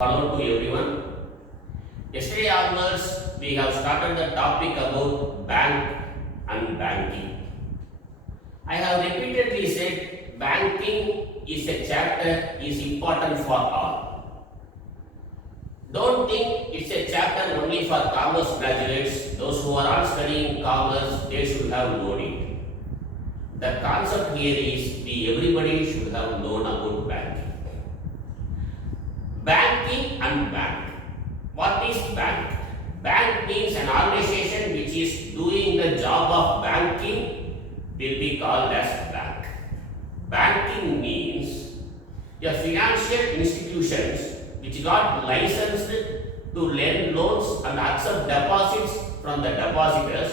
Hello to everyone. Yesterday onwards, we have started the topic about bank and banking. I have repeatedly said banking is a chapter is important for all. Don't think it's a chapter only for commerce graduates. Those who are all studying commerce, they should have known it. The concept here is everybody should have known about banking. Banking and bank. What is bank? Bank means an organization which is doing the job of banking will be called as bank. Banking means a financial institutions which got licensed to lend loans and accept deposits from the depositors.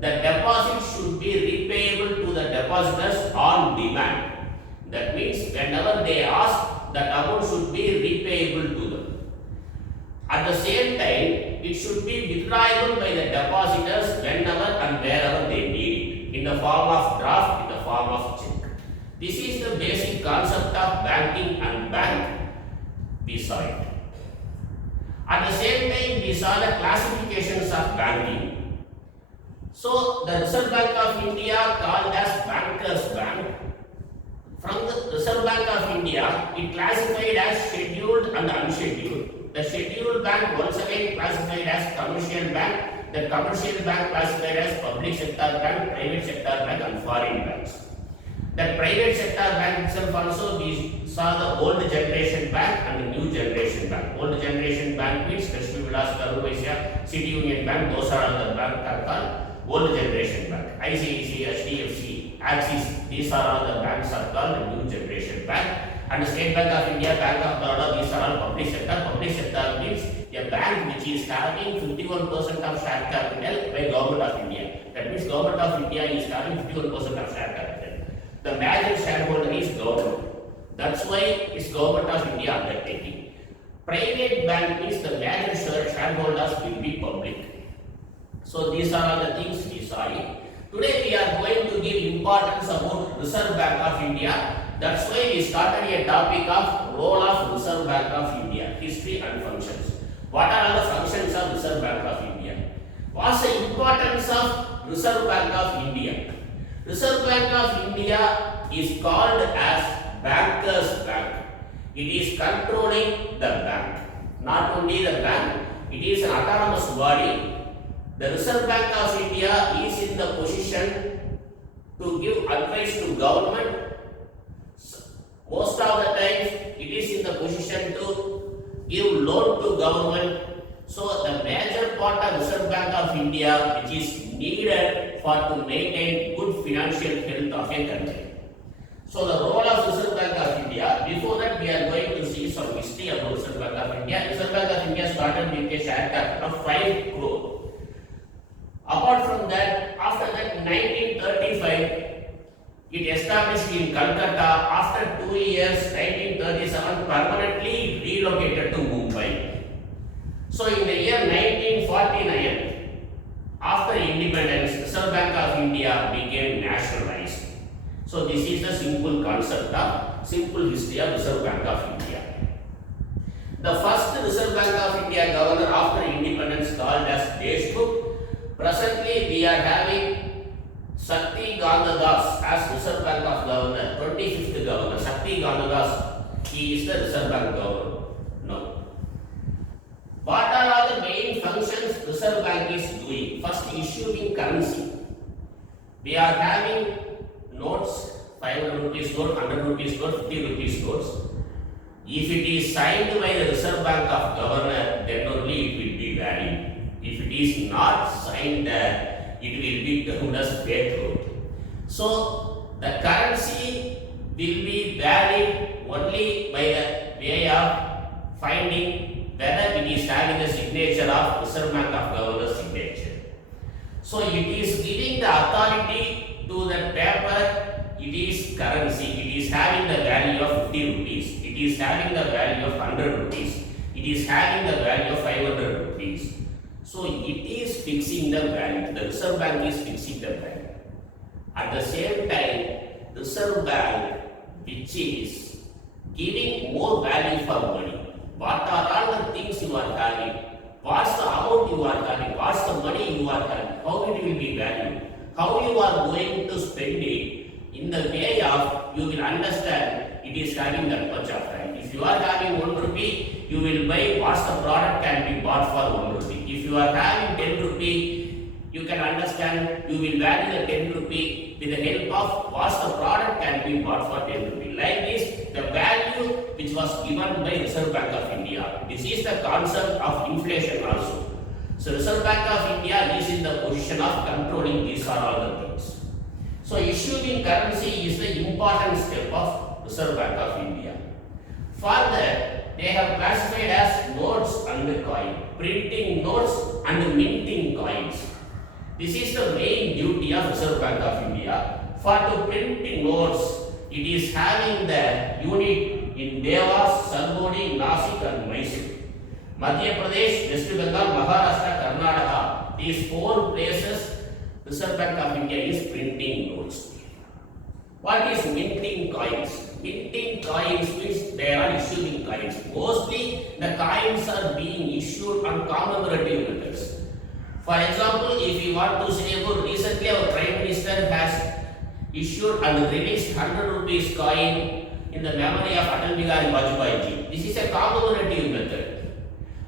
The deposits should be repayable to the depositors on demand. That means whenever they ask, that amount should be repayable to them. At the same time, it should be withdrawable by the depositors whenever and wherever they need it, in the form of draft, in the form of check. This is the basic concept of banking and bank. We saw it. At the same time, we saw the classifications of banking. So, the Reserve Bank of India called as Bankers Bank. From the Reserve Bank of India, it classified as scheduled and unscheduled. The scheduled bank once again classified as commercial bank, the commercial bank classified as public sector bank, private sector bank and foreign banks. The private sector bank itself also we saw the old generation bank and the new generation bank. Old generation bank means Lakshmi Vilas Karur Vysya, City Union Bank, those are all the banks are called old generation bank. ICICI, HDFC, Axis, these are all the banks are called the new generation bank. And State Bank of India, Bank of Baroda, these are all public sector. Public sector means a bank which is having 51% of share capital by Government of India. That means Government of India is having 51% of share capital. The major shareholder is government. That's why it's Government of India undertaking. Private bank means the major shareholders will be public. So these are all the things we saw it. Today we are going to give importance about Reserve Bank of India. That's why we started a topic of role of Reserve Bank of India, history and functions. What are all the functions of Reserve Bank of India? What's the importance of Reserve Bank of India? Reserve Bank of India is called as Bankers Bank. It is controlling the bank. Not only the bank, it is an autonomous body. The Reserve Bank of India is in the position to give advice to government. Most of the times, it is in the position to give loan to government. So, the major part of Reserve Bank of India, which is needed for to maintain good financial health of a country. So, the role of Reserve Bank of India. Before that, we are going to see some history about Reserve Bank of India. Reserve Bank of India started with a share capital of 5 crore. Apart from that, after that 1935, it established in Calcutta. After 2 years, 1937, permanently relocated to Mumbai. So in the year 1949, after independence, Reserve Bank of India became nationalized. So this is the simple concept of, simple history of Reserve Bank of India. The first Reserve Bank of India governor after independence called as Deshmukh. Presently, we are having Shakti Ganda Das as Reserve Bank of Governor, 25th Governor. Shakti Ganda Das, he is the Reserve Bank Governor. No. What are all the main functions Reserve Bank is doing? First, issuing currency. We are having notes, 500 rupees note, 100 rupees note, 50 rupees notes. If it is signed by the Reserve Bank of Governor, then only it will be valid. If it is not signed, it will be termed as fake note. So, the currency will be valid only by the way of finding whether it is having the signature of Reserve Bank of Governor's signature. So, it is giving the authority to the paper, it is currency, it is having the value of 50 rupees, it is having the value of 100 rupees, it is having the value of 500 rupees. So it is fixing the value. The Reserve Bank is fixing the value. At the same time, Reserve Bank, which is giving more value for money. What are all the things you are having? What's the amount you are having? What's the money you are having? How it will be valued? How you are going to spend it in the way of you will understand it is having that much of value. If you are having 1 rupee, you will buy what's the product can be bought for 1 rupee. If you are having 10 rupee, you can understand you will value the 10 rupee with the help of what's the product can be bought for 10 rupee. Like this, the value which was given by Reserve Bank of India. This is the concept of inflation also. So Reserve Bank of India is in the position of controlling these are all the things. So issuing currency is the important step of Reserve Bank of India. Further, they have classified as notes and coin, printing notes and minting coins. This is the main duty of Reserve Bank of India. For to printing notes, it is having the unit in Devas, Sargodi, Nasik and Mysore. Madhya Pradesh, West Bengal, Maharashtra, Karnataka, these 4 places, Reserve Bank of India is printing notes. What is minting coins? Minting coins means they are issuing coins. Mostly the coins are being issued on commemorative methods. For example, if you want to say about recently our Prime Minister has issued and released 100 rupees coin in the memory of Atal Bihari Vajpayee ji. This is a commemorative method.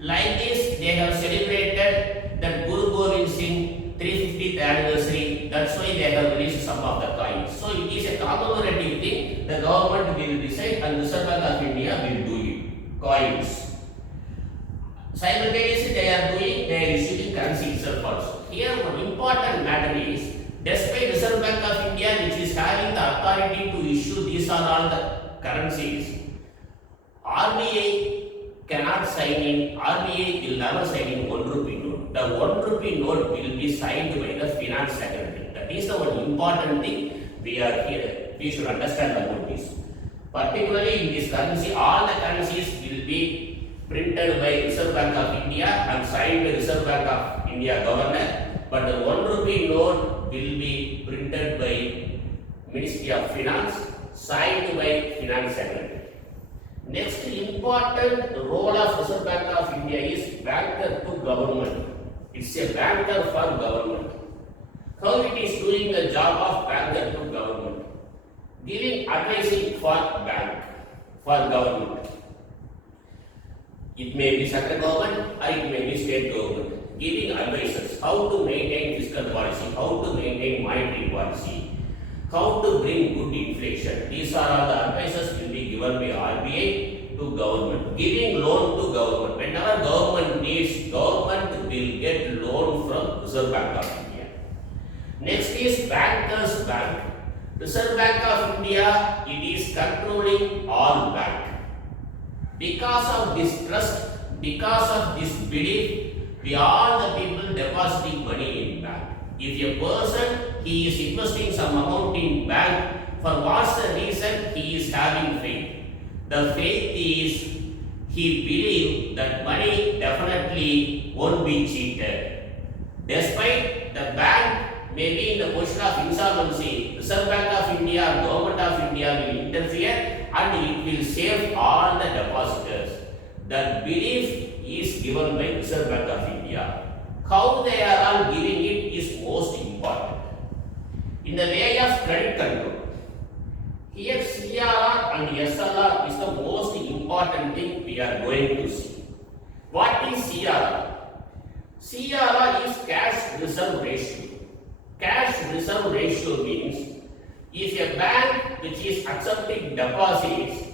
Like this, they have celebrated that Guru Gobind Singh 350th anniversary. That's why they have released some of the coins. So it is a commemorative thing. The government will decide and the Reserve Bank of India will do it. Coins. Simultaneously, they are issuing currency itself also. Here, one important matter is, despite Reserve Bank of India, which is having the authority to issue these are all the currencies, RBI cannot sign in, RBI will never sign in 1 rupee note. The 1 rupee note will be signed by the finance secretary. That is the one important thing we are here. We should understand about this. Particularly in this currency, all the currencies will be printed by Reserve Bank of India and signed by Reserve Bank of India governor. But the 1 rupee note will be printed by Ministry of Finance, signed by Finance Secretary. Next important role of Reserve Bank of India is banker to government. It's a banker for government. How it is doing the job of banker to government? Giving advice for bank, for government. It may be central government or it may be state government. Giving advices how to maintain fiscal policy, how to maintain monetary policy, how to bring good inflation. These are all the advices will be given by RBI to government. Giving loan to government. Whenever government needs, government will get loan from Reserve Bank of India. Next is Bankers Bank. Reserve Bank of India, it is controlling all bank. Because of this trust, because of this belief, we all the people depositing money in bank. If a person, he is investing some amount in bank, for what's the reason he is having faith? The faith is he believes that money definitely won't be cheated. Despite the bank may be in the position of insolvency, Reserve Bank of India, Government of India will interfere and it will save all the depositors. That belief is given by Reserve Bank of India. How they are all giving it is most important. In the way of credit control, here CRR and SLR is the most important thing we are going to see. What is CRR? CRR is cash reserve ratio. Cash reserve ratio means if a bank which is accepting deposits,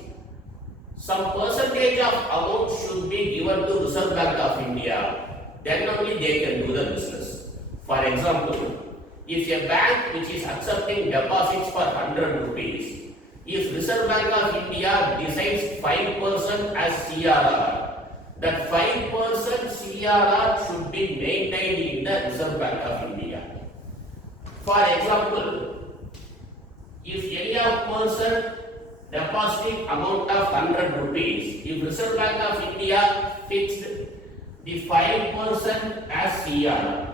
some percentage of amount should be given to Reserve Bank of India, then only they can do the business. For example, if a bank which is accepting deposits for 100 rupees, if Reserve Bank of India decides 5% as CRR, that 5% CRR should be maintained in the Reserve Bank of India. For example, if any person depositing amount of 100 rupees, if Reserve Bank of India fixed the 5% as CRR,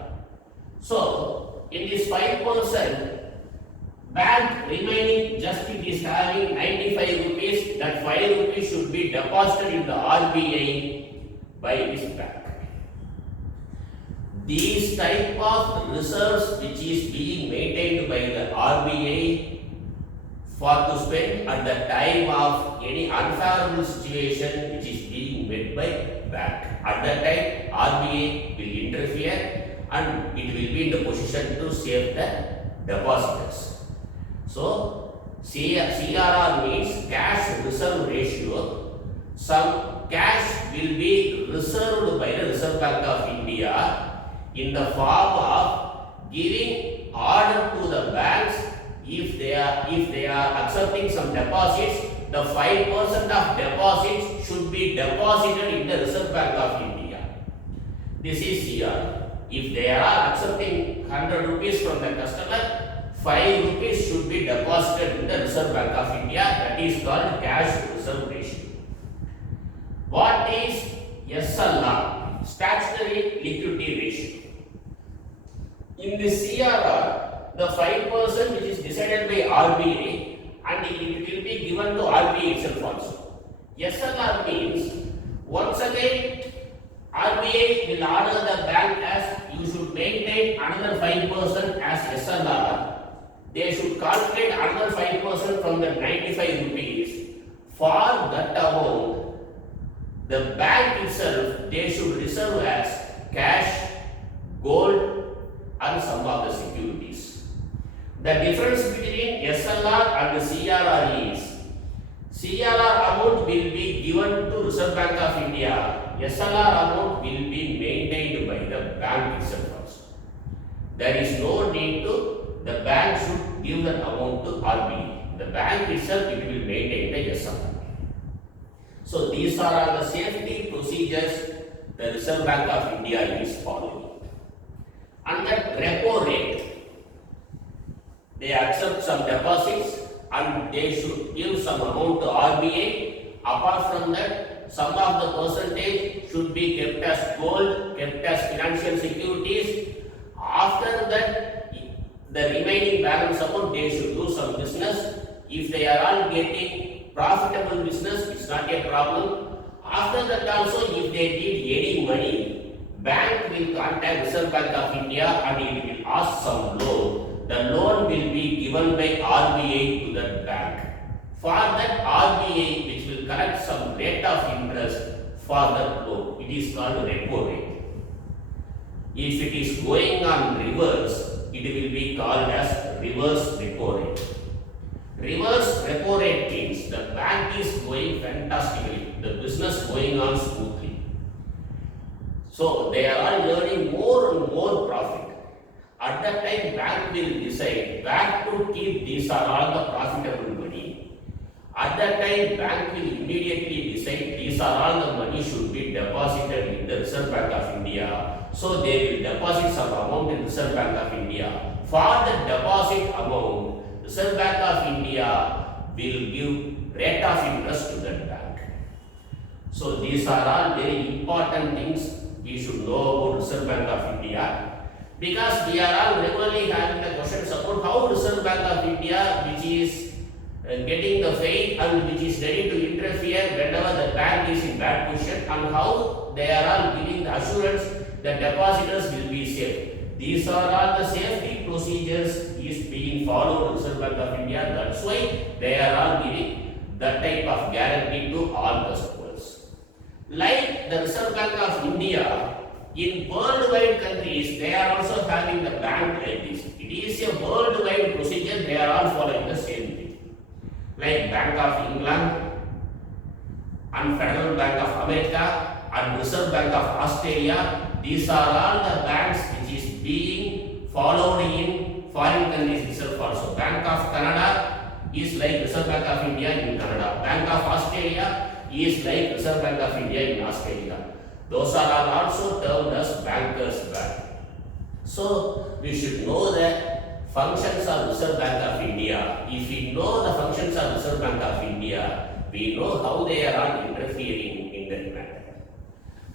so in this 5%, Bank remaining just it is having 95 rupees, that 5 rupees should be deposited in the RBI by this bank. These type of reserves which is being maintained by the RBI for to spend at the time of any unfavorable situation which is being met by bank. At that time, RBI will interfere and it will be in the position to save the depositors. So, CRR means cash reserve ratio. Some cash will be reserved by the Reserve Bank of India in the form of giving order to the banks if they are accepting some deposits, the 5% of deposits should be deposited in the Reserve Bank of India. This is CR. If they are accepting 100 rupees from the customer, 5 rupees should be deposited in the Reserve Bank of India. That is called cash reserve ratio. What is SLR? Statutory liquidity ratio. In the CRR, the 5% which is decided by RBI and it will be given to RBI itself also. SLR means, once again, RBI will order the bank as you should maintain another 5% as SLR. They should calculate another 5% from the 95 rupees. For that amount, the bank itself, they should reserve as cash, gold, and some of the securities. The difference between SLR and the CRR is, CRR amount will be given to Reserve Bank of India, SLR amount will be maintained by the bank itself also. There is no need to, the bank should give that amount to RBI. The bank itself, it will maintain the SLR. So these are all the safety procedures the Reserve Bank of India is following. And that repo rate, they accept some deposits and they should give some amount to RBI. Apart from that, some of the percentage should be kept as gold, kept as financial securities. After that, the remaining balance amount, they should do some business. If they are all getting profitable business, it's not a problem. After that also, if they need any money, bank will contact Reserve Bank of India and it will ask some loan. The loan will be given by RBI to that bank. For that RBI, which will collect some rate of interest for that loan, it is called repo rate. If it is going on reverse, it will be called as reverse repo rate. Reverse repo rate means the bank is going fantastically, the business going on smoothly. So they are all earning more and more profit. At that time, bank will decide back to keep these are all the profitable money. At that time, bank will immediately decide these are all the money should be deposited in the Reserve Bank of India. So they will deposit some amount in Reserve Bank of India. For the deposit amount, Reserve Bank of India will give rate of interest to that bank. So these are all very important things we should know about Reserve Bank of India, because we are all regularly having the questions about how Reserve Bank of India, which is getting the faith and which is ready to interfere whenever the bank is in bad position, and how they are all giving the assurance that depositors will be safe. These are all the safety procedures is being followed in Reserve Bank of India. That's why they are all giving that type of guarantee to all customers. Like the Reserve Bank of India, in worldwide countries, they are also having the bank like this. It is a worldwide procedure, they are all following the same thing. Like Bank of England, and Federal Bank of America, and Reserve Bank of Australia, these are all the banks which is being followed in foreign countries itself also. Bank of Canada is like Reserve Bank of India in Canada. Bank of Australia is like Reserve Bank of India in Australia. Those are also termed as bankers' bank. So we should know the functions of Reserve Bank of India. If we know the functions of Reserve Bank of India, we know how they are interfering in that matter.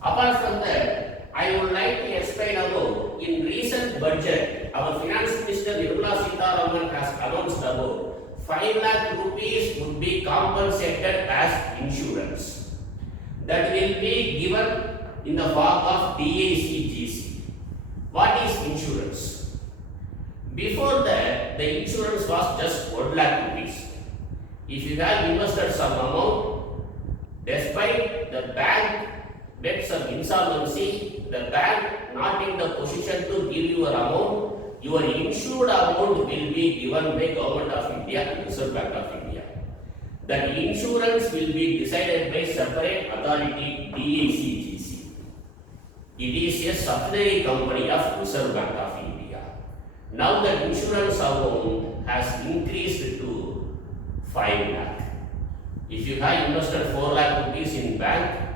Apart from that, I would like to explain about in recent budget, our Finance Minister Nirmala Sitharaman has announced about 5 lakh rupees would be compensated as insurance. That will be given in the form of DACGC. What is insurance? Before that, the insurance was just 1 lakh rupees. If you have invested some amount, despite the bank get some insolvency, the bank not in the position to give you an amount, your insured amount will be given by Government of India, Reserve Bank of India. That insurance will be decided by separate authority DACGC. It is a subsidiary company of Reserve Bank of India. Now the insurance amount has increased to 5 lakh. If you have invested 4 lakh rupees in bank,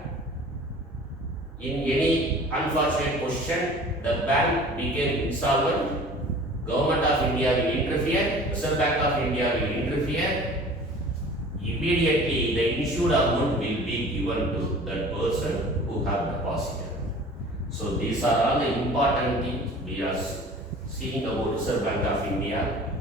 in any unfortunate position, the bank became insolvent, Government of India will interfere, Reserve Bank of India will interfere, immediately the insured amount will be given to that person who have deposited. So these are all the important things we are seeing about Reserve Bank of India.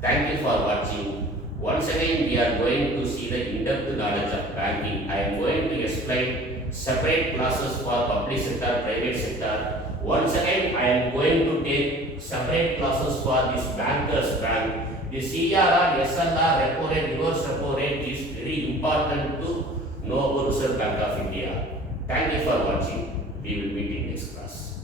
Thank you for watching. Once again, we are going to see the in-depth knowledge of banking. I am going to explain separate classes for public sector, private sector. Once again, I am going to take separate classes for this bankers bank. The CRR, SLR, repo rate, reverse repo rate is very important to know about Reserve Bank of India. Thank you for watching. We will meet in next class.